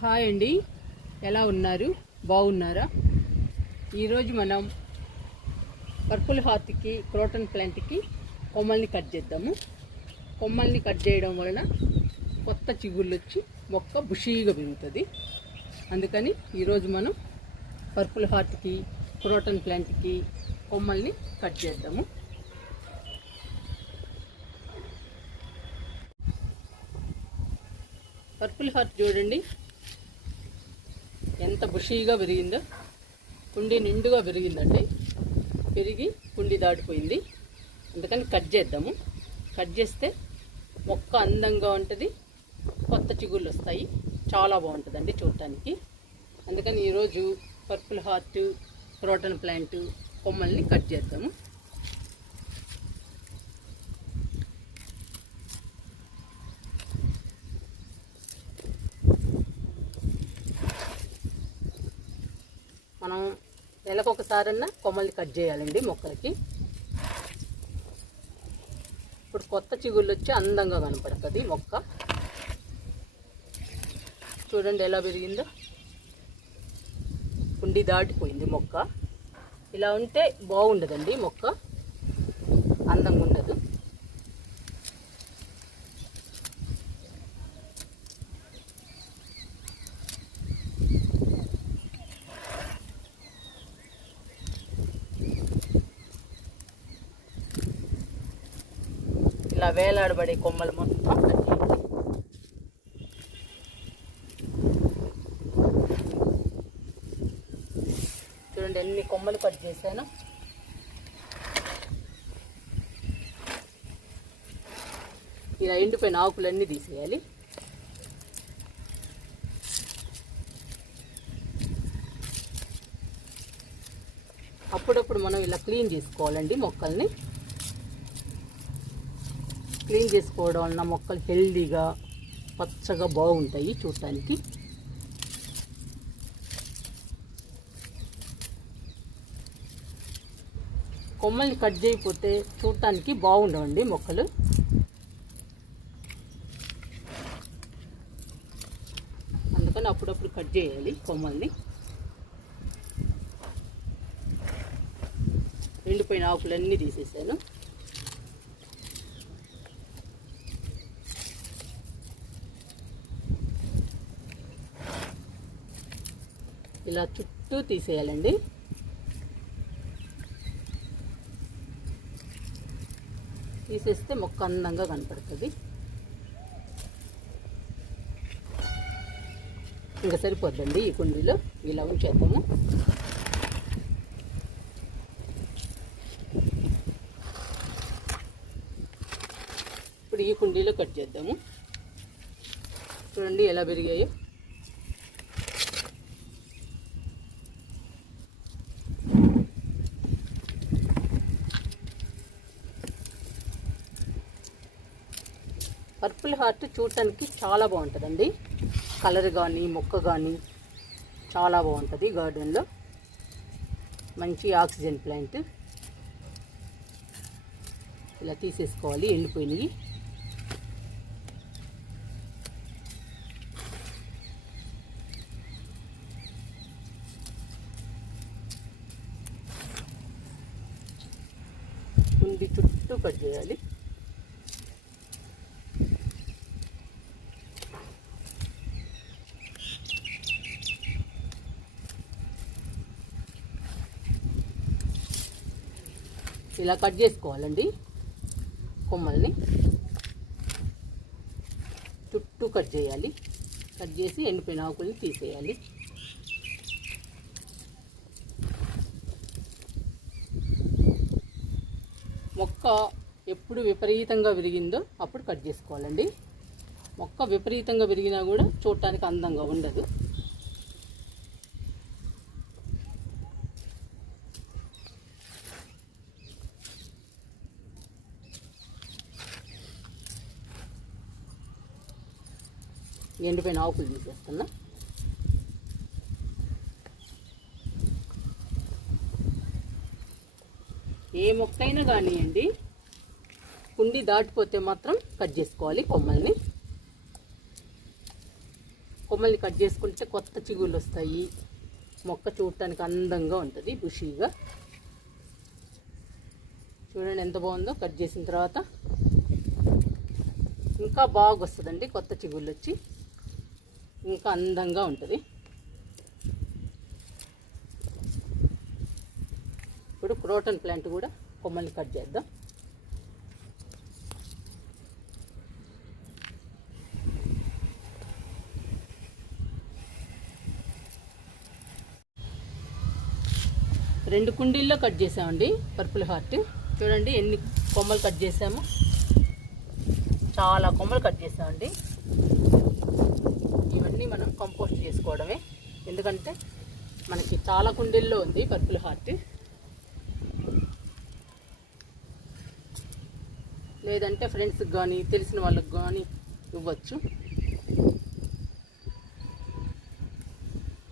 Hi అండి. ఎలా ఉన్నారు? బాగున్నారా? ఈరోజు మనం పర్పుల్ హార్త్కి క్రోటన్ ప్లాంట్కి కొమ్మల్ని కట్ చేద్దాము. కొమ్మల్ని కట్ చేయడం వలన కొత్త చిగుళ్ళు వచ్చి మొక్క బుషీగా పెరుగుతుంది. అందుకని ఈరోజు మనం పర్పుల్ హార్ట్కి క్రోటన్ ప్లాంట్కి కొమ్మల్ని కట్ చేద్దాము. పర్పుల్ హార్ట్ చూడండి. ఎంత బుషీగా పెరిగిందో కుండి నిండుగా పెరిగిందండి పెరిగి కుండి దాటిపోయింది. అందుకని కట్ చేద్దాము. కట్ చేస్తే మొక్క అందంగా ఉంటుంది. కొత్త చిగుళ్ళు వస్తాయి. చాలా బాగుంటుందండి చూడటానికి. అందుకని ఈరోజు పర్పుల్ హార్ట్ క్రోటన్ ప్లాంట్ కొమ్మల్ని కట్ చేద్దాము. మనం నెలకు ఒకసారన్నా కొమ్మల్ని కట్ చేయాలండి మొక్కలకి. ఇప్పుడు కొత్త చిగుళ్ళు వచ్చి అందంగా కనపడుతుంది మొక్క. చూడండి ఎలా పెరిగిందో. కుండి దాటిపోయింది మొక్క. ఇలా ఉంటే బాగుండదండి మొక్క అందంగా ఉండదు ఇలా వేలాడబడే కొమ్మలు మొత్తం కట్ చూడండి ఎన్ని కొమ్మలు కట్ చేశాను. ఇలా ఎండిపోయిన ఆకులన్నీ తీసేయాలి. అప్పుడప్పుడు మనం ఇలా క్లీన్ చేసుకోవాలండి మొక్కల్ని. క్లీన్ చేసుకోవడం వలన మొక్కలు హెల్దీగా పచ్చగా బాగుంటాయి చూడటానికి కొమ్మల్ని కట్ చేయకపోతే చూడటానికి బాగుండవండి మొక్కలు. అందుకని అప్పుడప్పుడు కట్ చేయాలి కొమ్మల్ని. ఎండిపోయిన ఆకులన్నీ తీసేసాను. ఇలా చుట్టూ తీసేయాలండి. తీసేస్తే మొక్క అందంగా కనపడుతుంది. ఇంకా సరిపోద్దండి ఈ కుండీలో. ఇలా ఉంచేద్దాము. ఇప్పుడు ఈ కుండీలో కట్ చేద్దాము. చూడండి ఎలా పెరిగాయో. పర్పుల్ హార్ట్ చూడటానికి చాలా బాగుంటుందండి. కలర్ కానీ మొక్క కానీ చాలా బాగుంటుంది గార్డెన్లో మంచి ఆక్సిజన్ ప్లాంట్ ఇలా తీసేసుకోవాలి ఎండిపోయినవి కుండి చుట్టూ కట్ చేయాలి ఇలా కట్ చేసుకోవాలండి కొమ్మల్ని. చుట్టూ కట్ చేయాలి. కట్ చేసి ఎండిపోయిన ఆకుల్ని తీసేయాలి. మొక్క ఎప్పుడు విపరీతంగా విరిగిందో అప్పుడు కట్ చేసుకోవాలండి. మొక్క విపరీతంగా విరిగినా కూడా చూడటానికి అందంగా ఉండదు. ఎండిపోయిన ఆకులు తీసేస్తున్నా. ఏ మొక్కైనా కానివ్వండి కుండి దాటిపోతే మాత్రం కట్ చేసుకోవాలి కొమ్మల్ని. కొమ్మల్ని కట్ చేసుకుంటే కొత్త చిగుళ్ళు వస్తాయి. మొక్క చూడటానికి అందంగా ఉంటుంది బుషీగా. చూడండి ఎంత బాగుందో కట్ చేసిన తర్వాత ఇంకా బాగా వస్తుందండి కొత్త చిగుళ్ళు వచ్చి. ఇంకా అందంగా ఉంటుంది. ఇప్పుడు క్రోటన్ ప్లాంట్ కూడా కొమ్మల్ని కట్ చేద్దాం. రెండు కుండీల్లో కట్ చేసామండి పర్పుల్ హార్ట్. చూడండి ఎన్ని కొమ్మలు కట్ చేసాము. చాలా కొమ్మలు కట్ చేసామండి. ఇవన్నీ మనం కంపోస్ట్ చేసుకోవడమే. ఎందుకంటే మనకి చాలా కుండీల్లో ఉంది పర్పుల్ హార్ట్. లేదంటే ఫ్రెండ్స్కి కానీ తెలిసిన వాళ్ళకి కానీ ఇవ్వచ్చు.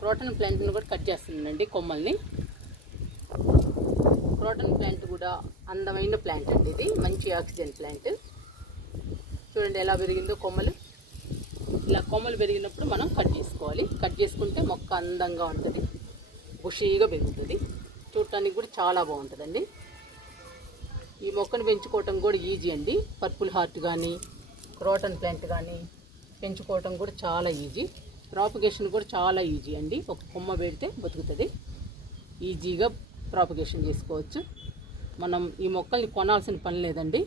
క్రోటన్ ప్లాంట్ని కూడా కట్ చేస్తున్నానండి కొమ్మల్ని. క్రోటన్ ప్లాంట్ కూడా అందమైన ప్లాంట్ అండి ఇది. మంచి ఆక్సిజన్ ప్లాంట్ చూడండి ఎలా పెరిగిందో కొమ్మలు. ఇలా కొమ్మలు పెరిగినప్పుడు మనం కట్ చేసుకోవాలి. కట్ చేసుకుంటే మొక్క అందంగా ఉంటుంది. బుషీగా పెరుగుతుంది. చూడటానికి కూడా చాలా బాగుంటుందండి. ఈ మొక్కను పెంచుకోవటం కూడా ఈజీ అండి. పర్పుల్ హార్ట్ కానీ క్రోటన్ ప్లాంట్ కానీ పెంచుకోవటం కూడా చాలా ఈజీ. ప్రాపగేషన్ కూడా చాలా ఈజీ అండి. ఒక కొమ్మ పెడితే బతుకుతుంది. ఈజీగా ప్రాపగేషన్ చేసుకోవచ్చు. మనం ఈ మొక్కల్ని కొనాల్సిన పని లేదండి.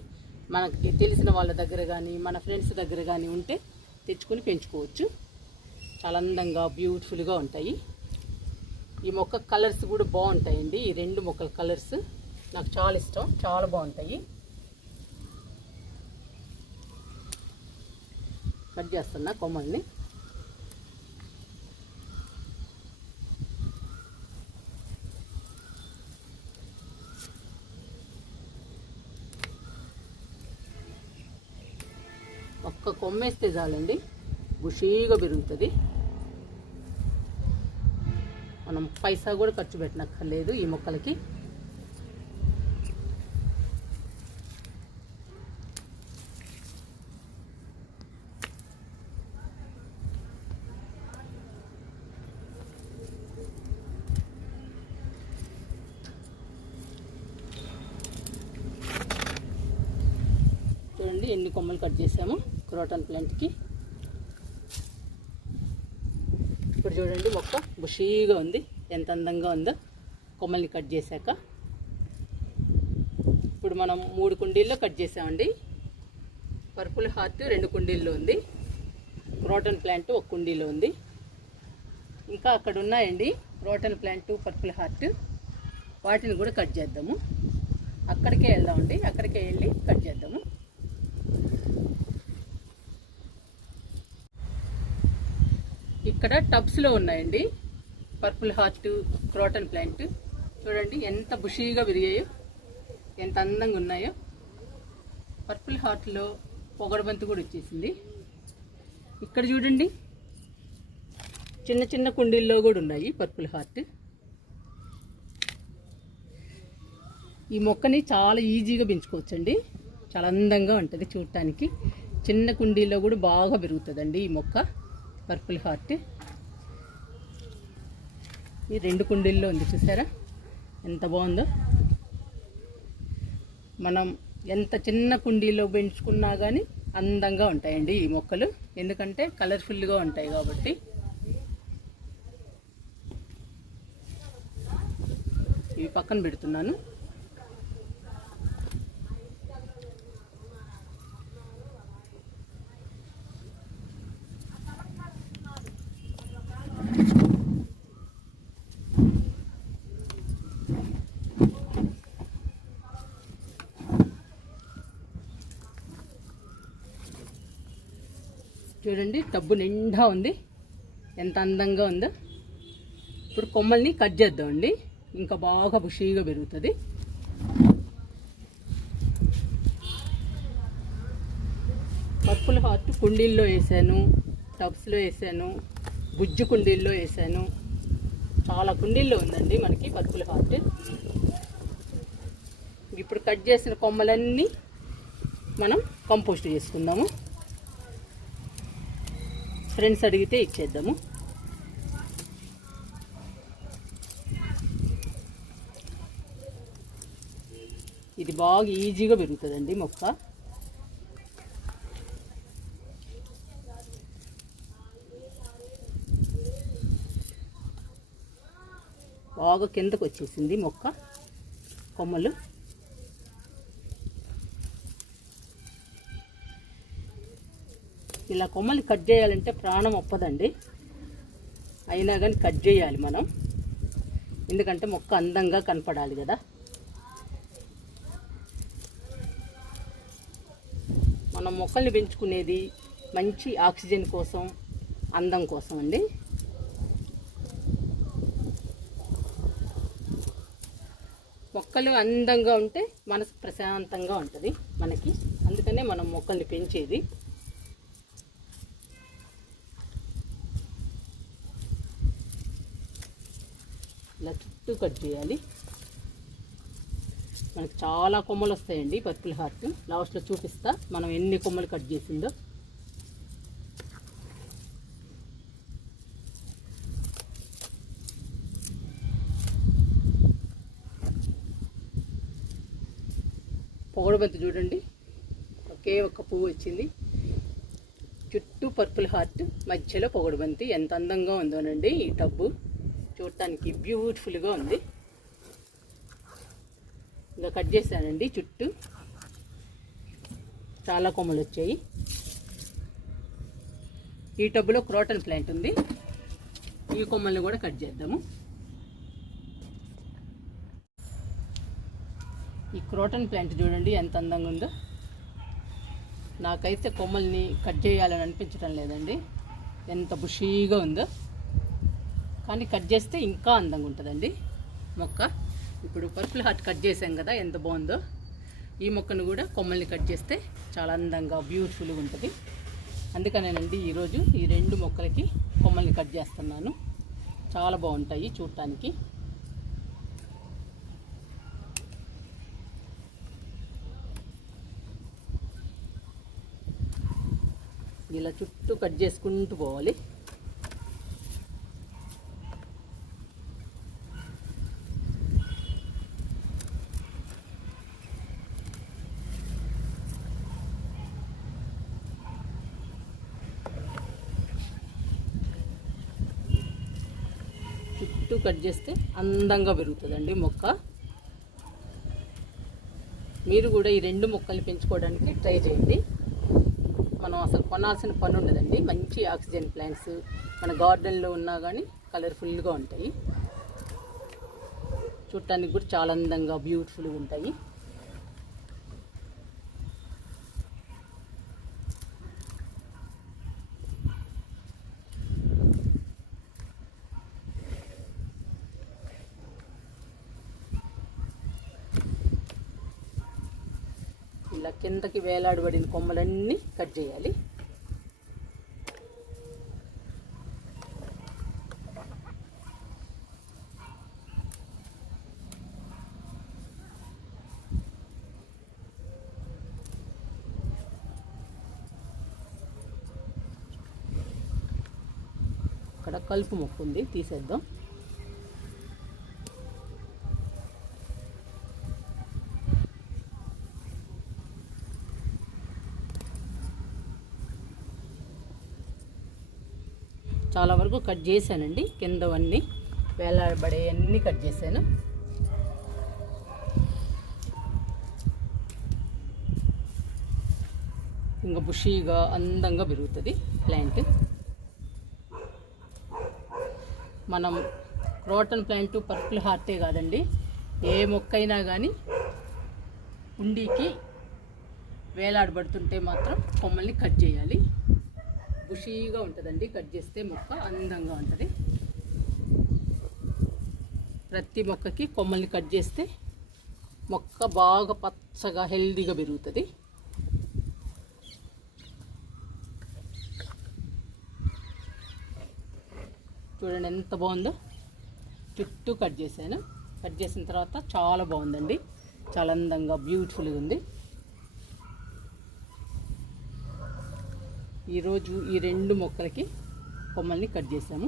మనకి తెలిసిన వాళ్ళ దగ్గర కానీ మన ఫ్రెండ్స్ దగ్గర కానీ ఉంటే తెచ్చుకొని పెంచుకోవచ్చు. చాలా అందంగా బ్యూటిఫుల్గా ఉంటాయి. ఈ మొక్క కలర్స్ కూడా బాగుంటాయండి. ఈ రెండు మొక్కల కలర్స్ నాకు చాలా ఇష్టం. చాలా బాగుంటాయి. కట్ చేస్తున్నా కొమ్మల్ని. ఒక్క కొమ్మేస్తే చాలండి. బుషీగా పెరుగుతుంది. మనం పైసా కూడా ఖర్చు పెట్టనక్కర్లేదు ఈ మొక్కలకి. చూడండి ఎన్ని కొమ్మలు కట్ చేసాము క్రోటన్ ప్లాంట్కి ఇప్పుడు చూడండి మొక్క బుషీగా ఉంది. ఎంత అందంగా ఉందో కొమ్మల్ని కట్ చేశాక. ఇప్పుడు మనం మూడు కుండీల్లో కట్ చేసామండి పర్పుల్ హార్ట్ రెండు కుండీల్లో ఉంది. క్రోటన్ ప్లాంట్ ఒక కుండీలో ఉంది. ఇంకా అక్కడ ఉన్నాయండి క్రోటన్ ప్లాంట్ పర్పుల్ హార్ట్. వాటిని కూడా కట్ చేద్దాము. అక్కడికే వెళ్దామండి. అక్కడికే వెళ్ళి కట్ చేద్దాము. ఇక్కడ టబ్స్లో ఉన్నాయండి. Purple heart croton plant. చూడండి ఎంత బుషీగా విరిగాయో ఎంత అందంగా ఉన్నాయో. పర్పుల్ హార్ట్లో పొగడబంతి కూడా వచ్చేసింది. ఇక్కడ చూడండి చిన్న చిన్న కుండీల్లో కూడా ఉన్నాయి పర్పుల్ హార్ట్. ఈ మొక్కని చాలా ఈజీగా పెంచుకోవచ్చండి. చాలా అందంగా ఉంటుంది చూడటానికి. చిన్న కుండీలో కూడా బాగా పెరుగుతుందండి ఈ మొక్క పర్పుల్ హార్ట్. ఈ రెండు కుండీల్లో ఉంది చూసారా? ఎంత బాగుందో. మనం ఎంత చిన్న కుండీలో పెంచుకున్నా కానీ అందంగా ఉంటాయండి ఈ మొక్కలు. ఎందుకంటే కలర్ఫుల్గా ఉంటాయి కాబట్టి. ఇవి పక్కన పెడుతున్నాను. చూడండి టబ్బు నిండా ఉంది. ఎంత అందంగా ఉందో. ఇప్పుడు కొమ్మల్ని కట్ చేద్దామండి. ఇంకా బాగా బుషీగా పెరుగుతుంది. పప్పుల హార్ట్ కుండీల్లో వేసాను టబ్స్లో వేసాను బుజ్జు కుండీల్లో వేసాను. చాలా కుండీల్లో ఉందండి మనకి పప్పుల హార్ట్. ఇప్పుడు కట్ చేసిన కొమ్మలన్నీ మనం కంపోస్ట్ చేసుకుందాము. ఫ్రెండ్స్ అడిగితే ఇచ్చేద్దాము. ఇది బాగా ఈజీగా పెరుగుతుందండి మొక్క. బాగా కిందకు వచ్చేసింది మొక్క కొమ్మలు. ఇలా కొమ్మలు కట్ చేయాలంటే ప్రాణం ఒప్పదండి. అయినా కానీ కట్ చేయాలి మనం. ఎందుకంటే మొక్క అందంగా కనపడాలి కదా. మనం మొక్కల్ని పెంచుకునేది మంచి ఆక్సిజన్ కోసం అందం కోసం అండి. మొక్కలు అందంగా ఉంటే మనసు ప్రశాంతంగా ఉంటుంది మనకి. అందుకనే మనం మొక్కల్ని పెంచేది. ఇలా చుట్టూ కట్ చేయాలి. మనకు చాలా కొమ్మలు వస్తాయండి పర్పుల్ హార్ట్. లాస్ట్లో చూపిస్తా మనం ఎన్ని కొమ్మలు కట్ చేసిందో. పొగడబంతి చూడండి. ఒకే ఒక్క పువ్వు వచ్చింది. చుట్టూ పర్పుల్ హార్ట్ మధ్యలో పొగడబంతి ఎంత అందంగా ఉందోనండి ఈ టబ్బు. చూడటానికి బ్యూటిఫుల్గా ఉంది. ఇంకా కట్ చేశానండి చుట్టూ. చాలా కొమ్మలు వచ్చాయి. ఈ టబ్బులో క్రోటన్ ప్లాంట్ ఉంది. ఈ కొమ్మల్ని కూడా కట్ చేద్దాము. ఈ క్రోటన్ ప్లాంట్ చూడండి ఎంత అందంగా ఉందో. నాకైతే కొమ్మల్ని కట్ చేయాలని అనిపించడం లేదండి. ఎంత బుషీగా ఉందో. కానీ కట్ చేస్తే ఇంకా అందంగా ఉంటుందండి. మొక్క. ఇప్పుడు పర్పుల్ హార్ట్ కట్ చేసాం కదా ఎంత బాగుందో. ఈ మొక్కను కూడా కొమ్మల్ని కట్ చేస్తే చాలా అందంగా బ్యూటిఫుల్గా ఉంటుంది. అందుకనేనండి ఈరోజు ఈ రెండు మొక్కలకి కొమ్మల్ని కట్ చేస్తున్నాను. చాలా బాగుంటాయి చూడటానికి. ఇలా చుట్టూ కట్ చేసుకుంటూ పోవాలి చుట్టూ కట్ చేస్తే అందంగా పెరుగుతుందండి మొక్క. మీరు కూడా ఈ రెండు మొక్కల్ని పెంచుకోవడానికి ట్రై చేయండి. మనం అసలు కొనాల్సిన పని ఉండదండి. మంచి ఆక్సిజన్ ప్లాంట్స్ మన గార్డెన్లో ఉన్నా కానీ కలర్ఫుల్గా ఉంటాయి. చూడటానికి కూడా చాలా అందంగా బ్యూటిఫుల్గా ఉంటాయి. ఇలా కిందకి వేలాడబడిన కొమ్మలన్నీ కట్ చేయాలి. ఇక్కడ కలుపు మొక్కు ఉంది తీసేద్దాం. చాలా వరకు కట్ చేశానండి. కిందవన్నీ వేలాడబడే అన్నీ కట్ చేశాను. ఇంకా బుషీగా అందంగా పెరుగుతుంది ప్లాంట్. మనం క్రోటన్ ప్లాంట్ పర్పుల్ హార్టే కాదండి. ఏ మొక్క అయినా కానీ ఉండికి వేలాడబడుతుంటే మాత్రం కొమ్మల్ని కట్ చేయాలి. బుషీగా ఉంటుందండి. కట్ చేస్తే మొక్క అందంగా ఉంటుంది. ప్రతి మొక్కకి కొమ్మల్ని కట్ చేస్తే మొక్క బాగా పచ్చగా హెల్దీగా పెరుగుతుంది. చూడండి ఎంత బాగుందో. చుట్టూ కట్ చేశాను. కట్ చేసిన తర్వాత చాలా బాగుందండి. చాలా అందంగా బ్యూటిఫుల్గా ఉంది. ఈరోజు ఈ రెండు మొక్కలకి కొమ్మల్ని కట్ చేసాము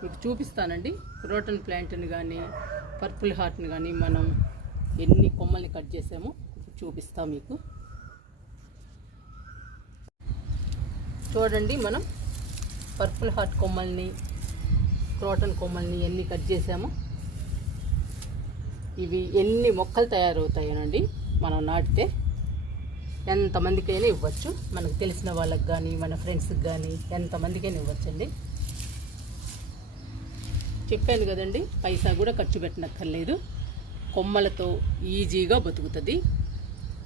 మీకు చూపిస్తానండి. క్రోటన్ ప్లాంట్ని కానీ పర్పుల్ హార్ట్ని కానీ మనం ఎన్ని కొమ్మల్ని కట్ చేసామో చూపిస్తాం మీకు. చూడండి మనం పర్పుల్ హార్ట్ కొమ్మల్ని క్రోటన్ కొమ్మల్ని ఎన్ని కట్ చేసామో ఇవి ఎన్ని మొక్కలు తయారవుతాయోనండి మనం నాటితే. ఎంతమందికైనా ఇవ్వచ్చు. మనకు తెలిసిన వాళ్ళకి కానీ మన ఫ్రెండ్స్కి కానీ ఎంతమందికైనా ఇవ్వచ్చండి. చెప్పాను కదండి పైసా కూడా ఖర్చు పెట్టనక్కర్లేదు. కొమ్మలతో ఈజీగా బతుకుతుంది.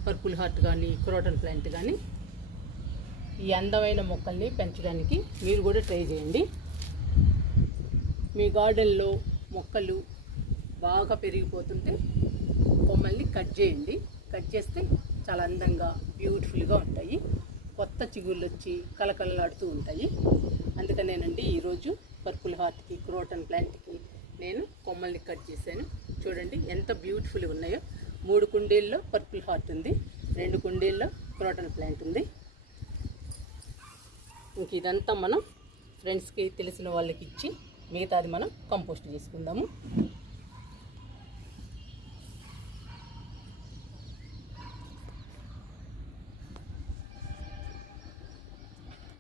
పర్పుల్ హార్ట్ కానీ క్రోటన్ ప్లాంట్ కానీ ఈ అందమైన మొక్కల్ని పెంచడానికి మీరు కూడా ట్రై చేయండి. మీ గార్డెన్లో మొక్కలు బాగా పెరిగిపోతుంటే కొమ్మల్ని కట్ చేయండి. కట్ చేస్తే చాలా అందంగా బ్యూటిఫుల్గా ఉంటాయి. కొత్త చిగుళ్ళు వచ్చి కలకలలాడుతూ ఉంటాయి. అందుకనేనండి ఈరోజు పర్పుల్ హార్ట్కి క్రోటన్ ప్లాంట్కి నేను కొమ్మల్ని కట్ చేశాను. చూడండి ఎంత బ్యూటిఫుల్గా ఉన్నాయో. మూడు కుండీల్లో పర్పుల్ హార్ట్ ఉంది. రెండు కుండీల్లో క్రోటన్ ప్లాంట్ ఉంది. ఇంక ఇదంతా మనం ఫ్రెండ్స్కి తెలిసిన వాళ్ళకి ఇచ్చి మిగతాది మనం కంపోస్ట్ చేసుకుందాము.